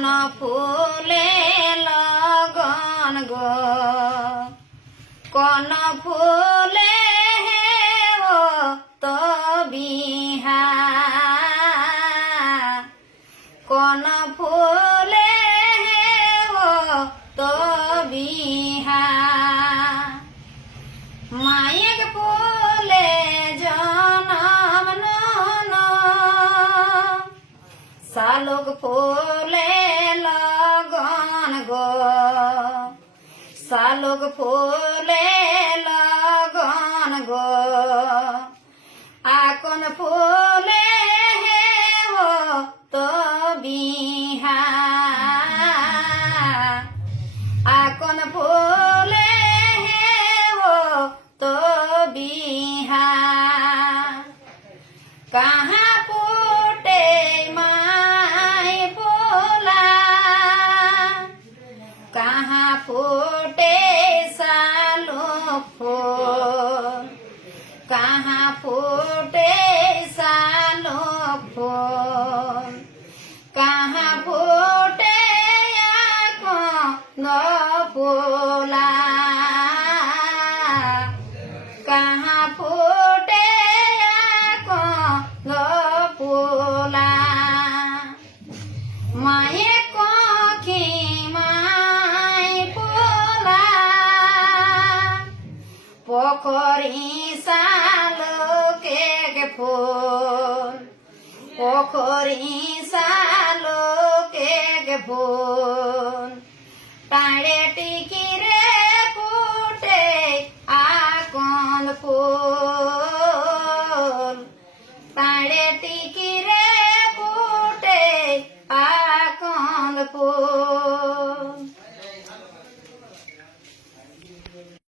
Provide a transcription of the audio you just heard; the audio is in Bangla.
কোন ফুলে লগন গো কোন ফুলে ও তো বিহা কোন ফুলে ও তো বিহা মায়ের ফুলে জনম নন শালুক ফুলে লগন গো শালুক ফুলে লগন গো আকন ফুলে ও তো বিহা আকন ফুলে ও তো বিহা कहाँ फूटे माय फूला कहाँ फूटे सालो फूल कहाँ फूटे सालो फूल कहाँ फूटे न फूला कहाँ फूटे फूला माये कोखी माय फूला पोखरी सालोके फूल पोखरी सालोके फूल टाळे टिकी रे फूटे आकोन फूल टाळे टिकी